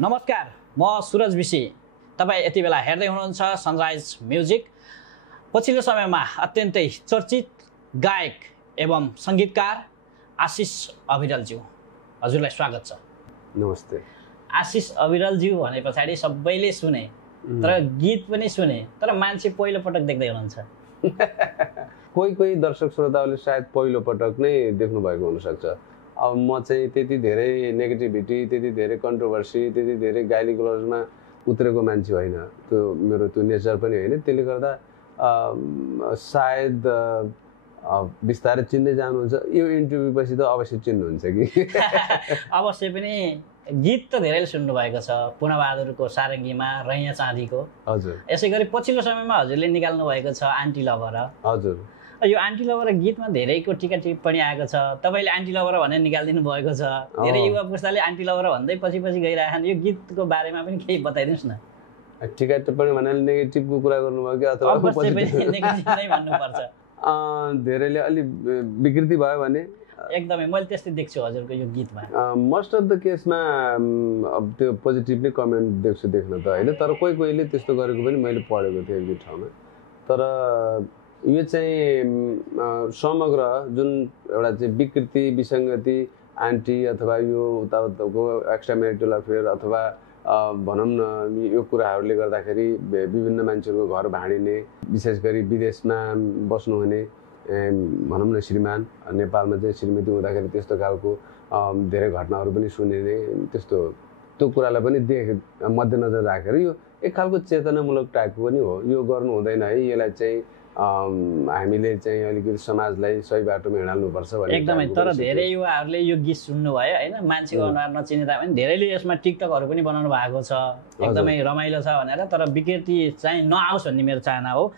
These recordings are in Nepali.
नमस्कार, म सुरज विशी। तपाईँ यति बेला हेर्दै हुनुहुन्छ सनराइज म्युजिक। पछिल्लो समयमा अत्यन्तै चर्चित गायक एवं सङ्गीतकार आशिष अविरलज्यू, हजुरलाई स्वागत छ। नमस्ते। आशिष अविरलज्यू भने पछाडि सबैले सुने, तर गीत पनि सुने, तर मान्छे पहिलो पटक देख्दै हुनुहुन्छ। कोही दर्शक श्रोताहरूले सायद पहिलो पटक नै देख्नु भएको हुनसक्छ। अब म चाहिँ त्यति धेरै नेगेटिभिटी, त्यति धेरै कन्ट्रोभर्सी, त्यति धेरै गाली गलौजमा उत्रेको मान्छे होइन। त्यो मेरो त्यो नेचर पनि होइन। त्यसले गर्दा सायद बिस्तारै चिन्दै जानुहुन्छ। यो इन्टरभ्यू पछि त अवश्य चिन्नुहुन्छ कि। अवश्य पनि। गीत त धेरैले सुन्नुभएको छ, पूर्णबहादुरको सारङ्गीमा, रैया चाँदीको। हजुर। यसै गरी पछिल्लो समयमा हजुरले निकाल्नु भएको छ आन्टी लभर। हजुर। यो आन्टी लभर गीतमा धेरैको टिका टिप्पणी आएको छ। तपाईँले आन्टी लभर भनेर निकालिदिनु भएको छ। धेरै युवा पुस्ताले आन्टी लभर भन्दै पछि गइरहेछन्। यो गीतको बारेमा पनि केही बताइदिनुहोस् न। टिका टिप्पणी भनेर नेगेटिभको कुरा गर्नुभयो कि अथवा नेगेटिभ नै भन्नुपर्छ? धेरैले अलि विकृति भयो भने एकदमै मैले त्यस्तै देख्छु हजुरको यो गीतमा। मोस्ट अफ द केसमा अब त्यो पोजिटिभ नै कमेन्ट देख्न त होइन, तर कोहीले त्यस्तो गरेको पनि मैले पढेको थिएँ एक दुई ठाउँमा। तर यो चाहिँ समग्र जुन एउटा चाहिँ विकृति, विसङ्गति, आन्टी अथवा यो उताउताको एक्स्ट्रा म्यारिटल अफेयर अथवा भनौँ न यो कुराहरूले गर्दाखेरि विभिन्न मान्छेहरूको घर भाँडिने, विशेष गरी विदेशमा बस्नुहुने भनौँ न श्रीमान, नेपालमा चाहिँ श्रीमती हुँदाखेरि त्यस्तो खालको धेरै घटनाहरू पनि सुनिने, त्यो कुरालाई पनि मध्यनजर राखेर यो एक खालको चेतनामूलक टाइपको पनि हो। यो गर्नु हुँदैन है, यसलाई चाहिँ हामीले चाहिँ अलिकति समाजलाई सही बाटोमा हिँडाल्नुपर्छ भन्ने। एकदमै। तर धेरै युवाहरूले यो गीत सुन्नुभयो होइन, मान्छेको अनुहार नचिने तापनि धेरैले यसमा टिकटकहरू पनि बनाउनु भएको छ, एकदमै रमाइलो छ भनेर। तर विकृति चाहिँ नआओस् भन्ने मेरो चाहना हो।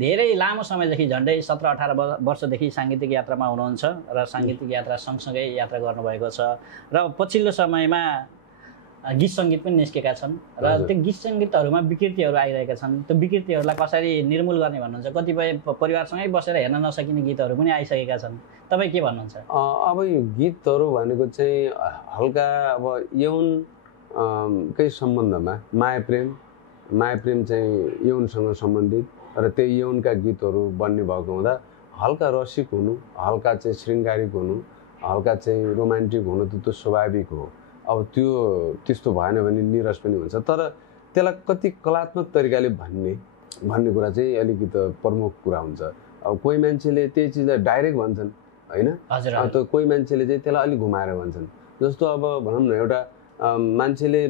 धेरै लामो समयदेखि झन्डै 17-18 वर्षदेखि साङ्गीतिक यात्रामा हुनुहुन्छ र साङ्गीतिक यात्रा सँगसँगै यात्रा गर्नुभएको छ र पछिल्लो समयमा गीत सङ्गीत पनि निस्केका छन् र त्यो गीत सङ्गीतहरूमा विकृतिहरू आइरहेका छन्। त्यो विकृतिहरूलाई कसरी निर्मूल गर्ने भन्नुहुन्छ? कतिपय परिवारसँगै बसेर हेर्न नसकिने गीतहरू पनि आइसकेका छन्। तपाईँ के भन्नुहुन्छ? अब यो गीतहरू भनेको चाहिँ हल्का अब यौनकै सम्बन्धमा माया प्रेम चाहिँ यौनसँग सम्बन्धित र त्यो यौनका गीतहरू बन्ने भएको हुँदा हल्का रसिक हुनु, हल्का चाहिँ शृङ्गारिक हुनु, हल्का चाहिँ रोमान्टिक हुनु त त्यो स्वाभाविक हो। अब त्यो त्यस्तो भएन भने निरस पनि हुन्छ। तर त्यसलाई कति कलात्मक तरिकाले भन्ने कुरा चाहिँ अलिकति प्रमुख कुरा हुन्छ। अब कोही मान्छेले त्यही चिजलाई डाइरेक्ट भन्छन् होइन, त कोही मान्छेले चाहिँ त्यसलाई अलिक घुमाएर भन्छन्। जस्तो अब भनौँ न एउटा मान्छेले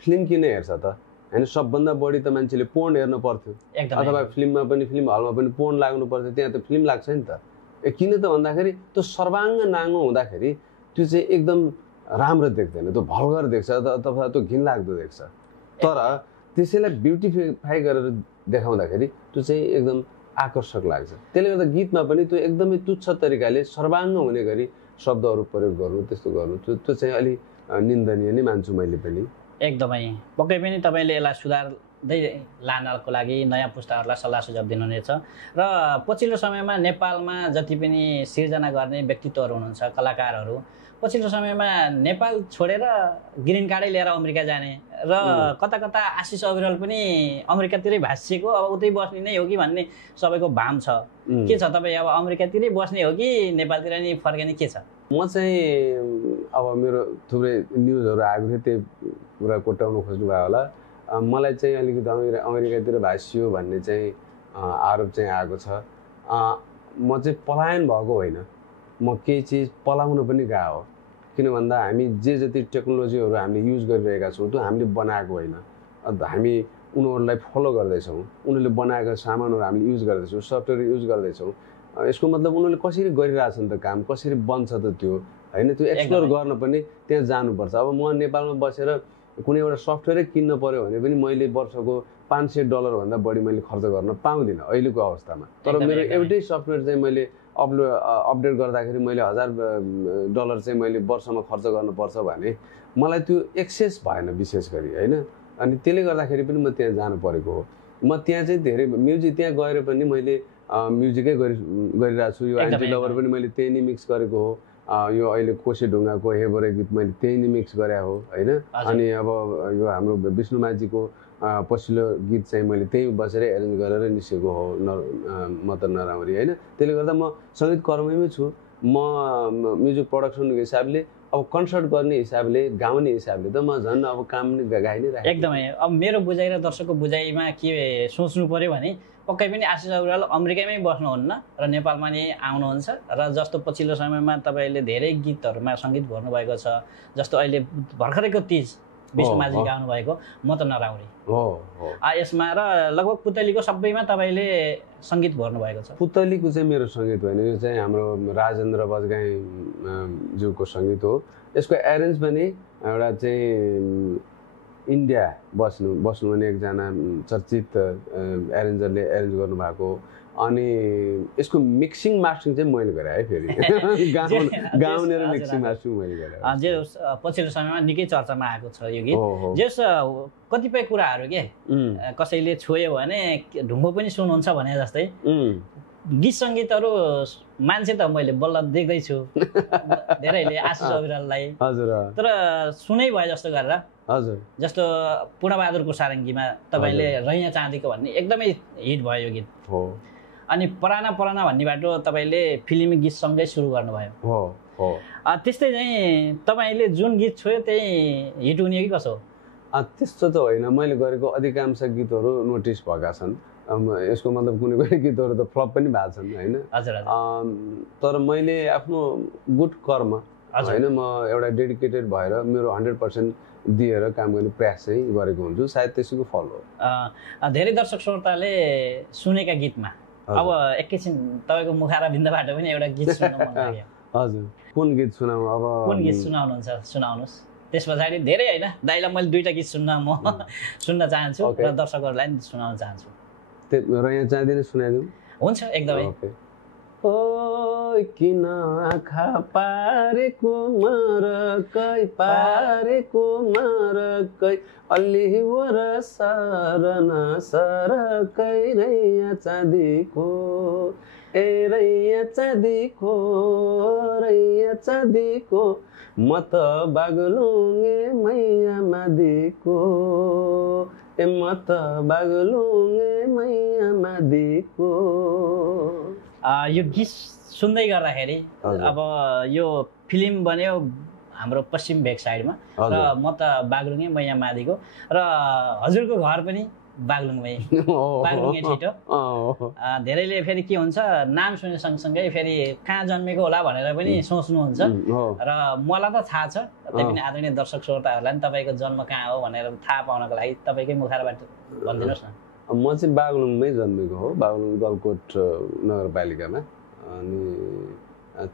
फिल्म किन हेर्छ त होइन, सबभन्दा बढी त मान्छेले पोर्न हेर्न पर्थ्यो, अथवा फिल्म हलमा पनि पोर्न लाग्नु पर्थ्यो, त्यहाँ त फिल्म लाग्छ नि त। किन त भन्दाखेरि त्यो सर्वाङ्ग नाङ्गो हुँदाखेरि त्यो चाहिँ एकदम राम्रो देख्दैन, त्यो भल्गर देख्छ अथवा त्यो घिनलाग्दो देख्छ। तर त्यसैलाई ब्युटिफाई गरेर देखाउँदाखेरि त्यो चाहिँ एकदम आकर्षक लाग्छ। त्यसले गर्दा गीतमा पनि त्यो एकदमै तुच्छ तरिकाले सर्वाङ्ग हुने गरी शब्दहरू प्रयोग गर्नु, त्यस्तो गर्नु त्यो चाहिँ अलि निन्दनीय नै मान्छु मैले पनि। एकदमै। पक्कै पनि तपाईँले यसलाई सुधार्दै लानको लागि नयाँ पुस्ताहरूलाई सल्लाह सुझाव दिनुहुनेछ। र पछिल्लो समयमा नेपालमा जति पनि सिर्जना गर्ने व्यक्तित्वहरू हुनुहुन्छ, कलाकारहरू, पछिल्लो समयमा नेपाल छोडेर ग्रिन कार्डै लिएर अमेरिका जाने र कता कता आशिष अविरल पनि अमेरिकातिरै भाँसिएको, अब उतै बस्ने नै हो कि भन्ने सबैको भाम छ। के छ, तपाईँ अब अमेरिकातिरै बस्ने हो कि नेपालतिर नि फर्किने, के छ? म चाहिँ अब मेरो थुप्रै न्युजहरू आएको थियो, त्यही कुरा कोट्याउनु खोज्नु भयो होला। मलाई चाहिँ अलिकति अमेरिकातिर भाँसियो भन्ने चाहिँ आरोप चाहिँ आएको छ। म चाहिँ पलायन भएको होइन, म केही चिज पलाउन पनि गएको हो। किन भन्दा हामी जति टेक्नोलोजीहरू हामीले युज गरिरहेका छौँ त्यो हामीले बनाएको होइन, हामी उनीहरूलाई फलो गर्दैछौँ। उनीहरूले बनाएको सामानहरू हामीले युज गर्दैछौँ, सफ्टवेयर युज गर्दैछौँ। यसको मतलब उनीहरूले कसरी गरिरहेछन् त काम, कसरी बन्छ त त्यो होइन, त्यो एक्सप्लोर गर्न पनि त्यहाँ जानुपर्छ। अब म नेपालमा बसेर कुनै एउटा सफ्टवेयरै किन्न पऱ्यो भने पनि मैले वर्षको $500 भन्दा बढी मैले खर्च गर्न पाउँदिनँ अहिलेको अवस्थामा। तर मेरो एउटै सफ्टवेयर चाहिँ मैले अपडेट गर्दाखेरि मैले $1000 चाहिँ मैले वर्षमा खर्च गर्नुपर्छ भने मलाई त्यो एक्सेस भएन विशेष गरी होइन। अनि त्यसले गर्दाखेरि पनि म त्यहाँ जानु परेको हो। म त्यहाँ चाहिँ धेरै म्युजिक त्यहाँ गएर पनि मैले म्युजिकै गरिरहेको छु। यो एन्टी लभर पनि मैले त्यही नै मिक्स गरेको हो। यो अहिले कोसे ढुङ्गाको हेबरे गीत मैले त्यही नै मिक्स गरे हो होइन। अनि अब यो हाम्रो विष्णु माझीको पछिल्लो गीत चाहिँ मैले त्यही बसेर एरेन्ज गरेर निस्केको हो म त नराम्ररी होइन। त्यसले गर्दा म सङ्गीत कर्ममै छु। म म्युजिक प्रोडक्सनको हिसाबले अब कन्सर्ट गर्ने हिसाबले गाउने हिसाबले त म झन् अब काम नै गाइ नै राखेँ। एकदमै अब मेरो बुझाइ र दर्शकको बुझाइमा के सोच्नु पर्यो भने पक्कै पनि आशिष अग्रवाल अमेरिकामै बस्नुहुन्न र नेपालमा नै आउनुहुन्छ र जस्तो पछिल्लो समयमा तपाईँले धेरै गीतहरूमा सङ्गीत भर्नुभएको छ। जस्तो अहिले भर्खरैको तिज विष्णु माझी गाउनु भएको म त नराउरी यसमा र लगभग पुतलीको सबैमा तपाईँले सङ्गीत भर्नुभएको छ। पुतलीको चाहिँ मेरो सङ्गीत होइन, यो चाहिँ हाम्रो राजेन्द्र बजगाई ज्यूको सङ्गीत हो। यसको एरेन्ज पनि एउटा चाहिँ इन्डिया बस्नुहुने एकजना चर्चित एरेन्जरले एरेन्ज गर्नुभएको। अनि यसको मिक्सिङ मास्टरिङ चाहिँ मैले गरेँ है फेरि गाउने र मिक्सिङ मास्टरिङ मैले गरेँ। जे पछिल्लो समयमा निकै चर्चामा आएको छ यो गीत। जस कतिपय कुराहरू के कसैले छोयो भने ढुङ्गो पनि सुन्नुहुन्छ भने जस्तै गीत सङ्गीतहरू मान्छे त मैले बल्ल देख्दैछु धेरैले आशिष अग्रवाललाई हजुर तर सुनै भयो जस्तो गरेर हजुर। जस्तो पूर्णबहादुरको सारङ्गीमा तपाईँले रैया चाँदीको भन्ने एकदमै हिट भयो यो गीत हो। अनि पराना पराना भन्नेबाट तपाईँले फिल्मी गीतसँगै सुरु गर्नुभयो हो हो। त्यस्तै चाहिँ तपाईँले जुन गीत छोयो त्यही हिट हुने कि कसो? त्यस्तो त होइन, मैले गरेको अधिकांश गीतहरू नोटिस भएका छन्। यसको मतलब कुनै कुनै गीतहरू त फ्लप पनि भएको छन् होइन। तर मैले आफ्नो गुड कर्म होइन, म एउटा डेडिकेटेड भएर मेरो 100% दिएर काम गर्ने प्रयास चाहिँ गरेको हुन्छु, सायद त्यसैको फल हो। धेरै दर्शक श्रोताले सुनेका गीतमा अब एकैछिन तपाईँको मुखारा बिन्दबाट पनि एउटा गीत सुन्न मन लाग्यो। हजुर, कुन गीत सुनाउँ? अब कुन गीत सुनाउनुहुन्छ सुनाउनुहोस्। त्यस पछाडि धेरै होइन, दाइलाई मैले 2टा गीत सुन्न चाहन्छु र दर्शकहरूलाई पनि सुनाउन चाहन्छु। रैया चाँदी नै सुनाइदिउँ? हुन्छ एकदमै। ओ किन आँखा पारेको मरकै अलि वर सरन सरकै रैया चाँदीको ए रैया चाँदीको म त बागलुङे मैया मादीको ए म त बागलुङे मैया मादीको। यो गीत सुन्दै गर्दाखेरि अब यो फिल्म बन्यो हाम्रो पश्चिम भेग साइडमा र म त बागलुङे मैया मादीको र हजुरको घर पनि बागलुङमै बागलुङे छिटो। धेरैले फेरि के हुन्छ नाम सुने सँगसँगै फेरि कहाँ जन्मेको होला भनेर पनि सोच्नुहुन्छ र मलाई त थाहा छ, तैपनि आदरणीय दर्शक श्रोताहरूलाई पनि तपाईँको जन्म कहाँ हो भनेर थाहा पाउनको लागि तपाईँकै मुखारबाट भनिदिनुहोस् न। म चाहिँ बागलुङमै जन्मेको हो, बागलुङ गलकोट नगरपालिकामा। अनि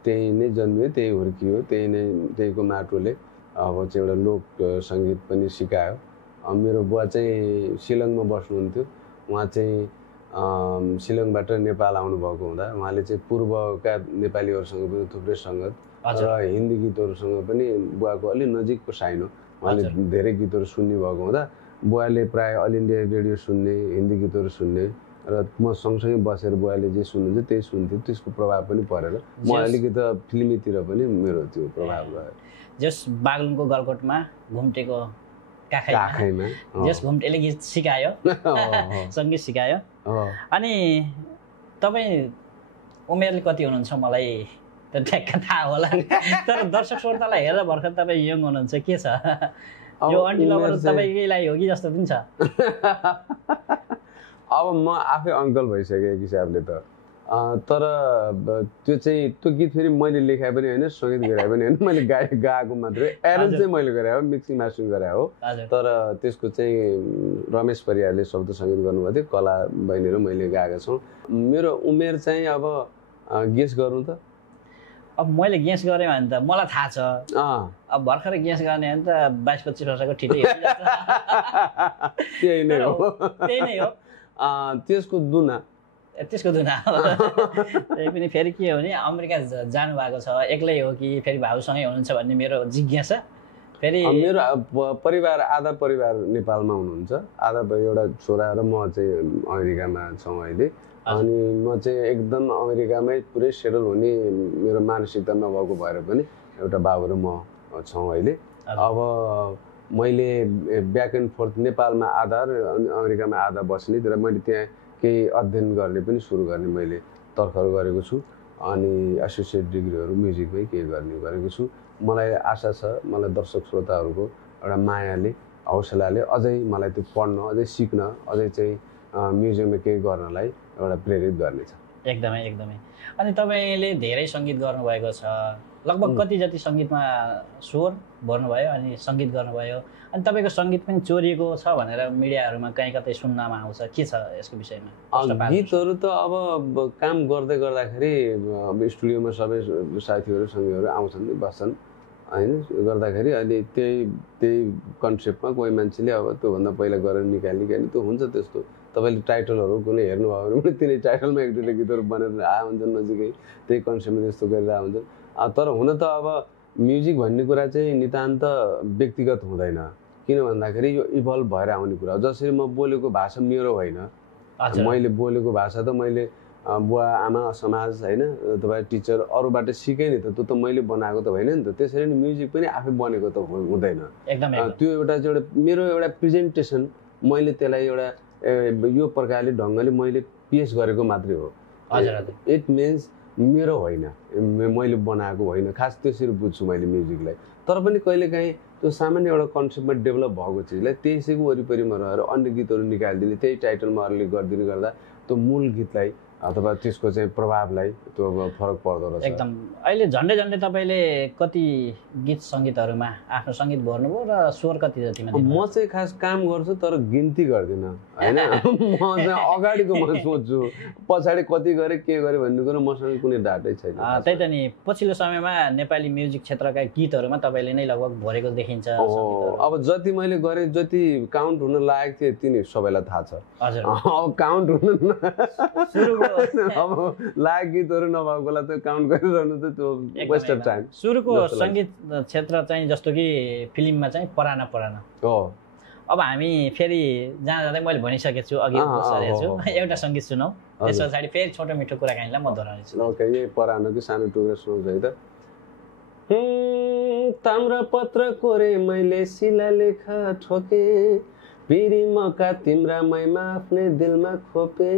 त्यही नै जन्मियो, त्यही हुर्कियो, त्यहीको माटोले अब चाहिँ एउटा लोक सङ्गीत पनि सिकायो। मेरो बुवा चाहिँ शिलङमा बस्नुहुन्थ्यो, उहाँ चाहिँ शिलङबाट नेपाल आउनुभएको हुँदा उहाँले चाहिँ पूर्वका नेपालीहरूसँग पनि थुप्रै सङ्गत र हिन्दी गीतहरूसँग पनि बुवाको अलि नजिकको साइनो, उहाँले धेरै गीतहरू सुन्ने भएको हुँदा बुवाले प्रायः अल इन्डिया रेडियो सुन्ने, हिन्दी गीतहरू सुन्ने र म सँगसँगै बसेर बुवाले जे सुन्नुहुन्छ त्यही सुन्थ्यो। त्यसको प्रभाव पनि परेर म अलिकति फिल्मीतिर पनि मेरो त्यो प्रभाव रह्यो। जस बागलुङको गलकोटमा घुम्टेको काखैमा जस घुम्टेले गीत सिकायो, सङ्गीत सिकायो। अनि तपाईँ उमेरले कति हुनुहुन्छ मलाई त ठ्याक्क थाहा होला, तर दर्शक श्रोतालाई हेर्दा भर्खर तपाईँ यङ हुनुहुन्छ, के छ यो अन्टी लभर तपाईँकै लागि हो कि जस्तो पनि छ? अब म आफै अङ्कल भइसकेँ एक हिसाबले त। तर त्यो चाहिँ त्यो गीत फेरि मैले लेखाए पनि होइन, सङ्गीत गराए पनि होइन, मैले गाएको मात्रै, एरेन्ज चाहिँ मैले गराए हो, मिक्सिङ मास्टरिङ गराए हो। तर त्यसको चाहिँ रमेश परियारले शब्द सङ्गीत गर्नुभएको थियो, कला बहिनी र मैले गाएका छौँ। मेरो उमेर चाहिँ अब गेस गरौँ त? अब मैले गेस गरेँ भने त मलाई थाहा छ, अब भर्खर गेस गर्ने भने त 22-25 वर्षको ठिकै हो। त्यही नै हो। त्यसको दुना त्यही पनि फेरि के हो भने अमेरिका जानुभएको छ, एक्लै हो कि फेरि भाउसँगै हुनुहुन्छ भन्ने मेरो जिज्ञासा। फेरि मेरो परिवार आधा परिवार नेपालमा हुनुहुन्छ, आधा एउटा छोरा र म चाहिँ अमेरिकामा छौँ अहिले। अनि म चाहिँ एकदम अमेरिकामै पुरै सेटल हुने मेरो मानसिकता नभएको भएर पनि एउटा बाबु र म छौँ अहिले। अब मैले ब्याक एन्ड फोर्थ नेपालमा आधा र अमेरिकामा आधा बस्ने र मैले त्यहाँ केही अध्ययन गर्ने पनि सुरु गर्ने मैले तर्खर गरेको छु। अनि एसोसिएट डिग्रीहरू म्युजिकमै केही गरेको छु। मलाई आशा छ मलाई दर्शक श्रोताहरूको एउटा मायाले हौसलाले अझै मलाई त्यो पढ्न, अझै सिक्न, अझै चाहिँ म्युजिकमा केही गर्नलाई एउटा प्रेरित गर्नेछ। एकदमै एकदमै। अनि तपाईँले धेरै सङ्गीत गर्नुभएको छ, लगभग कति जति सङ्गीतमा स्वर भर्नुभयो अनि सङ्गीत गर्नुभयो, अनि तपाईँको सङ्गीत पनि चोरिएको छ भनेर मिडियाहरूमा कहीँ कतै सुन्नमा आउँछ, के छ यसको विषयमा? गीतहरू त अब काम गर्दै गर्दाखेरि अब स्टुडियोमा सबै साथीहरू सङ्गीतहरू आउँछन् बस्छन् होइन, गर्दाखेरि अहिले त्यही कन्सेप्टमा कोही मान्छेले अब त्योभन्दा पहिला गरेर निकाल्ने त्यो हुन्छ। त्यस्तो तपाईँले टाइटलहरू कुनै हेर्नुभयो भने पनि तिनै टाइटलमा एक दुईवटा गीतहरू बनेर हुन्छन् नजिकै, त्यही कन्सेप्टमा त्यस्तो गरेर हुन्छन्। तर हुन त अब म्युजिक भन्ने कुरा चाहिँ नितान्त व्यक्तिगत हुँदैन, किन भन्दाखेरि यो इभल्भ भएर आउने कुरा हो। जसरी म बोलेको भाषा मेरो होइन, मैले बोलेको भाषा त मैले बुवा आमा समाज होइन तपाईँ टिचर अरूबाट सिकेँ नि त, त्यो त मैले बनाएको त होइन नि त। त्यसरी नै म्युजिक पनि आफै बनेको त हुँदैन। त्यो एउटा मेरो एउटा प्रेजेन्टेसन, मैले त्यसलाई एउटा यो प्रकारले ढङ्गले मैले पेस गरेको मात्रै हो। इट मिन्स मेरो होइन, मैले बनाएको होइन, खास त्यसरी बुझ्छु मैले म्युजिकलाई। तर पनि कहिलेकाहीँ त्यो सामान्य एउटा कन्सेप्टमा डेभलप भएको चिजलाई त्यसैको वरिपरिमा रहेर अन्य गीतहरू निकालिदिने, त्यही टाइटलमा अरूले गरिदिने गर्दा त्यो मूल गीतलाई अथवा त्यसको चाहिँ प्रभावलाई त्यो अब फरक पर्दो रहेछ। एकदम। अहिले झन्डै झन्डै तपाईँले कति गीत सङ्गीतहरूमा आफ्नो सङ्गीत भर्नुभयो र स्वर कति जतिमा? म चाहिँ खास काम गर्छु तर गिन्ती गर्दिनँ होइन। म चाहिँ अगाडिको म सोध्छु, पछाडि कति गरेँ के गरेँ भन्ने कुरो मसँग कुनै डाटै छैन। त्यही त नि, पछिल्लो समयमा नेपाली म्युजिक क्षेत्रका गीतहरूमा तपाईँले नै लगभग भरेको देखिन्छ। अब जति मैले गरेँ, जति काउन्ट हुन लागेको थिएँ तिनी सबैलाई थाहा छ। हजुर। अब काउन्ट हुन अब लायक गीतहरू नभएकोलाई त काउन्ट गरिरहनु त त्यो वेस्ट अफ टाइम। सुरुको सङ्गीत क्षेत्र चाहिँ जस्तो कि फिल्ममा चाहिँ पराना हो। अब हामी फेरि जहाँ जाँदै मैले भनिसकेको छु, अघि छु, एउटा सङ्गीत सुनौ, त्यस पछाडि फेरि छोटो मिठो कुराकानीलाई म दोहोऱ्याउँछु। ओके, यही परानो कि सानो टुक्रा सुनाउँछ है त। ताम्रा पत्र कोरे मैले शिला लेखा ठोके, पिरी मका तिम्रा मैमा आफ्नै दिलमा खोपे,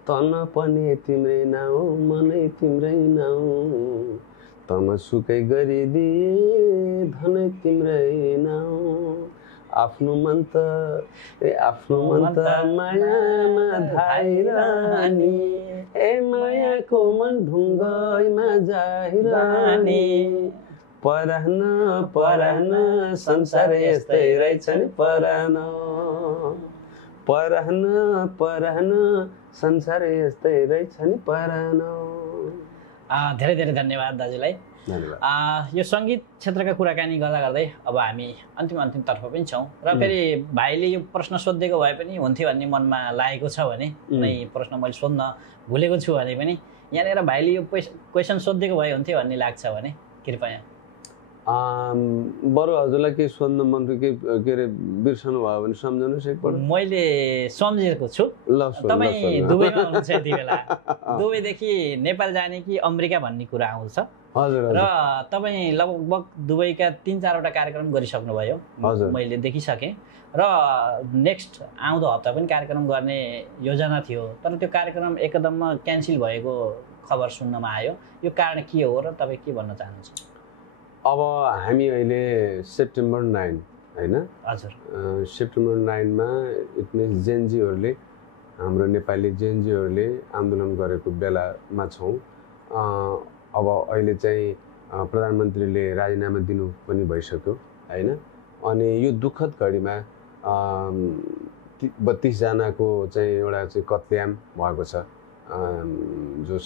तन पनि तिम्रै नाउँ मनै तिम्रै नाउँ, तम सुकै गरिदिए धनै तिम्रै नाउँ, आफ्नो मन त मायामा धाइरानी, ए मायाको मन ढुङ्गैमा जाइरानी, परान संसार यस्तै रहेछ नि परान संसार यस्तै रहेछ नि परान। धेरै धेरै धन्यवाद दाजुलाई। यो सङ्गीत क्षेत्रका कुराकानी गर्दा गर्दै अब हामी अन्तिमतर्फ पनि छौँ र फेरि भाइले यो प्रश्न सोधिदिएको भए पनि हुन्थ्यो भन्ने मनमा लागेको छ भने, कुनै प्रश्न मैले सोध्न भुलेको छु भने पनि यहाँनिर भाइले यो क्वेसन सोधिदिएको भए हुन्थ्यो भन्ने लाग्छ भने कृपया। बरु हजुरलाई केही सोध्न मन के अरे बिर्सनु भयो भने सम्झनुहोस् एकपल्ट। मैले सम्झेको छु। तपाईँ दुबईमा हुनुहुन्छ यति बेला, दुबईदेखि नेपाल जाने कि अमेरिका भन्ने कुरा आउँछ। हजुर। र तपाईँ लगभग दुबईका 3-4वटा कार्यक्रम गरिसक्नुभयो, मैले देखिसकेँ। र नेक्स्ट आउँदो हप्ता पनि कार्यक्रम गर्ने योजना थियो, तर त्यो कार्यक्रम एकदममा क्यान्सल भएको खबर सुन्नमा आयो। यो कारण के हो र तपाईँ के भन्न चाहनुहुन्छ? अब हामी अहिले सेप्टेम्बर 9 होइन, हजुर, सेप्टेम्बर 9मा इट मिन्स जेनजीहरूले, हाम्रो नेपाली जेनजीहरूले आन्दोलन गरेको बेलामा छौँ। अब अहिले चाहिँ प्रधानमन्त्रीले राजीनामा दिनु पनि भइसक्यो होइन। अनि यो दुःखद घडीमा 32 जनाको चाहिँ एउटा चाहिँ कत्लेआम भएको छ, जो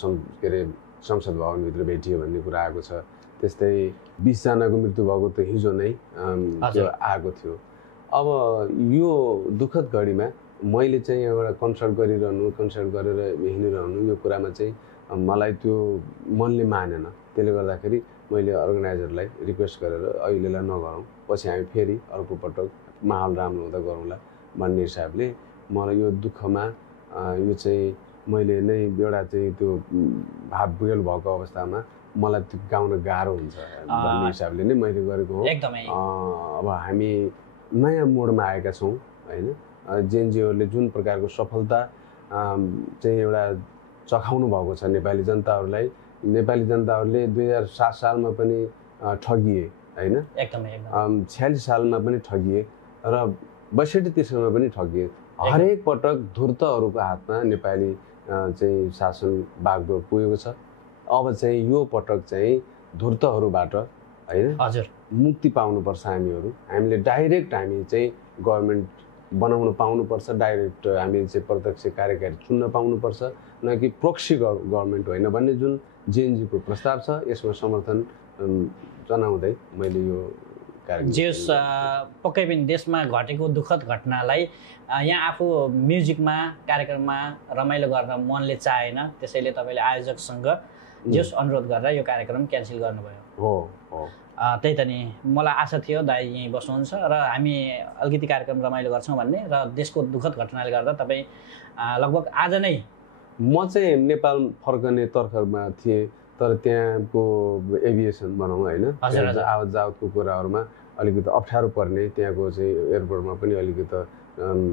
के अरे संसद भवनभित्र भेटियो भन्ने कुरा आएको छ। त्यस्तै 20 जनाको मृत्यु भएको त हिजो नै त्यो आएको थियो। अब यो दुःखद घडीमा मैले चाहिँ एउटा कन्सल्ट गरेर हिँडिरहनु यो कुरामा चाहिँ मलाई त्यो मनले मानेन त्यसले गर्दाखेरि मैले अर्गनाइजरलाई रिक्वेस्ट गरेर अहिलेलाई नगरौँ, पछि हामी फेरि अर्को पटक माहौल राम्रो हुँदा गरौँला भन्ने हिसाबले मलाई यो दुःखमा यो चाहिँ मैले नै एउटा चाहिँ त्यो भाव विह्वल भएको अवस्थामा मलाई त्यो गाउन गाह्रो हुन्छ भन्ने हिसाबले नै मैले गरेको हो। एकदमै अब हामी नयाँ मोडमा आएका छौँ होइन। जेएनजीहरूले जुन प्रकारको सफलता चाहिँ एउटा चखाउनु भएको छ नेपाली जनताहरूलाई, नेपाली जनताहरूले 2007 सालमा पनि ठगिए होइन, एकदमै 46 सालमा पनि ठगिए र 62-63 पनि ठगिए। हरेक पटक धूर्तहरूको हातमा नेपाली चाहिँ शासन बागडोर पुगेको छ। अब चाहिँ यो पटक चाहिँ धूर्तहरूबाट होइन हजुर मुक्ति पाउनुपर्छ हामीले डाइरेक्ट हामी चाहिँ गभर्मेन्ट बनाउन पाउनुपर्छ, डाइरेक्ट हामीले चाहिँ प्रत्यक्ष कार्यकारी चुन्न पाउनुपर्छ, न कि प्रोक्सी गभर्मेन्ट होइन भन्ने जुन जेएनजीको प्रस्ताव छ यसमा समर्थन जनाउँदै मैले यो जेस पक्कै पनि देशमा घटेको दुःखद घटनालाई यहाँ आफू म्युजिकमा कार्यक्रममा रमाइलो गर्न मनले चाहेन, त्यसैले तपाईँले आयोजकसँग जेस अनुरोध गरेर यो कार्यक्रम क्यान्सल गर्नुभयो। हो त्यही त नि मलाई आशा थियो दाइ यहीँ बस्नुहुन्छ र हामी अलिकति कार्यक्रम रमाइलो गर्छौँ भन्ने, र देशको दुःखद घटनाले गर्दा तपाईँ लगभग आज नै म चाहिँ नेपाल फर्कने तर्खरमा थिएँ, तर त्यहाँको एभिएसन भनौँ होइन आवत जावतको कुराहरूमा अलिकति अप्ठ्यारो पर्ने, त्यहाँको चाहिँ एयरपोर्टमा पनि अलिकति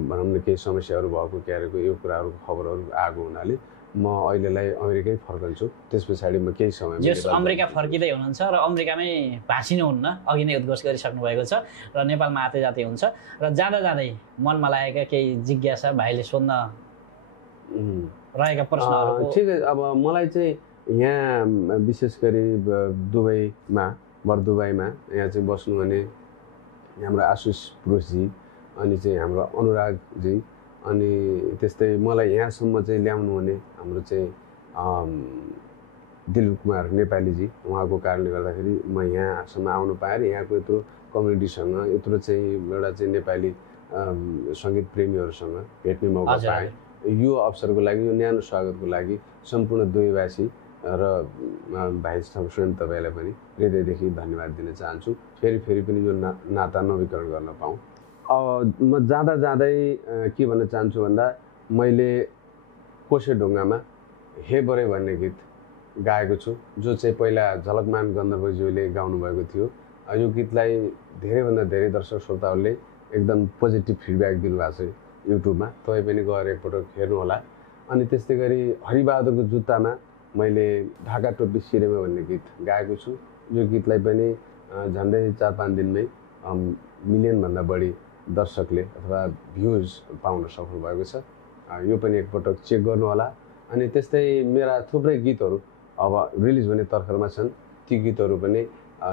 भनौँ न केही समस्याहरू भएको क्यारेको यो कुराहरू खबरहरू आएको हुनाले म अहिलेलाई अमेरिकै फर्कन्छु। त्यस पछाडि म केही समय जस अमेरिका फर्किँदै हुनुहुन्छ र अमेरिकामै भाँसिनुहुन्न, अघि नै उद्घोष गरिसक्नु भएको छ र नेपालमा आते जाते हुन्छ र जाँदा जाँदै मनमा लागेका केही जिज्ञासा भाइले सोध्न रहेका प्रश्नहरू? ठिकै, अब मलाई चाहिँ यहाँ विशेष गरी दुबईमा यहाँ चाहिँ बस्नु भने हाम्रो आशिष पुरुषजी अनि चाहिँ हाम्रो अनुरागजी अनि त्यस्तै मलाई यहाँसम्म चाहिँ ल्याउनु भने हाम्रो चाहिँ दिलीप कुमार नेपालीजी, उहाँको कारणले गर्दाखेरि म यहाँसम्म आउनु पाएँ। यहाँको यत्रो कम्युनिटीसँग यत्रो चाहिँ एउटा चाहिँ नेपाली सङ्गीत प्रेमीहरूसँग भेट्ने मौका पाएँ। यो अवसरको लागि, यो न्यानो स्वागतको लागि सम्पूर्ण दुवैवासी र भाइ स्वयं तपाईँलाई पनि हृदयदेखि धन्यवाद दिन चाहन्छु। फेरि पनि यो नाता नवीकरण गर्न पाऊँ। म जाँदै के भन्न चाहन्छु भन्दा मैले कोसे ढुङ्गामा हे बरे भन्ने गीत गाएको छु, जो चाहिँ पहिला झलकमान गन्धर्वज्यूले गाउनुभएको थियो। यो गीतलाई धेरैभन्दा धेरै दर्शक श्रोताहरूले एकदम पोजिटिभ फिडब्याक दिनुभएको छ युट्युबमा, तपाईँ पनि गएर एकपटक हेर्नुहोला। अनि त्यस्तै गरी हरिबहादुरको जुत्तामा मैले ढाका टोपी सिरेमा भन्ने गीत गाएको छु। यो गीतलाई पनि झन्डै 4-5 दिनमै मिलियनभन्दा बढी दर्शकले अथवा भ्युज पाउन सक्नुभएको छ। यो पनि एकपटक चेक गर्नुहोला। अनि त्यस्तै मेरा थुप्रै गीतहरू अब रिलिज हुने तर्खरमा छन्, ती गीतहरू पनि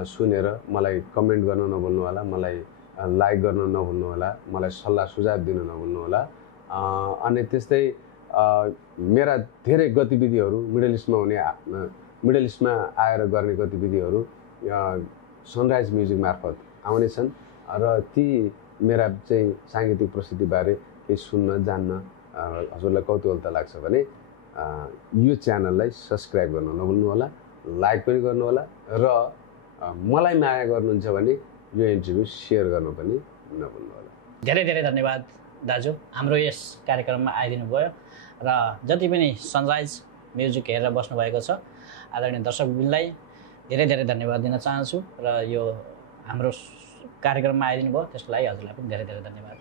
सुनेर मलाई कमेन्ट गर्न नभुल्नु होला, मलाई लाइक गर्न नभुल्नु होला, मलाई सल्लाह सुझाव दिन नभुल्नु होला। अनि त्यस्तै मेरा धेरै गतिविधिहरू मिडल इस्टमा आएर गर्ने गतिविधिहरू सनराइज म्युजिक मार्फत आउनेछन् र ती मेरा चाहिँ साङ्गीतिक प्रस्तुतिबारे केही सुन्न जान्न हजुरलाई कौतूहलता लाग्छ भने यो च्यानललाई सब्सक्राइब गर्न नभुल्नु होला, लाइक पनि गर्नु होला र मलाई माया गर्नुहुन्छ भने यो इन्टरभ्यू सेयर गर्नु पनि नभुल्नु होला। धेरै धेरै धन्यवाद दाजु, हाम्रो यस कार्यक्रममा आइदिनु भयो र जति पनि सनराइज म्युजिक हेरेर बस्नुभएको छ आदरणीय दर्शकवृन्दलाई धेरै धेरै धन्यवाद दिन चाहन्छु र यो हाम्रो कार्यक्रममा आइदिनु भयो त्यसको लागि हजुरलाई पनि धेरै धेरै धन्यवाद।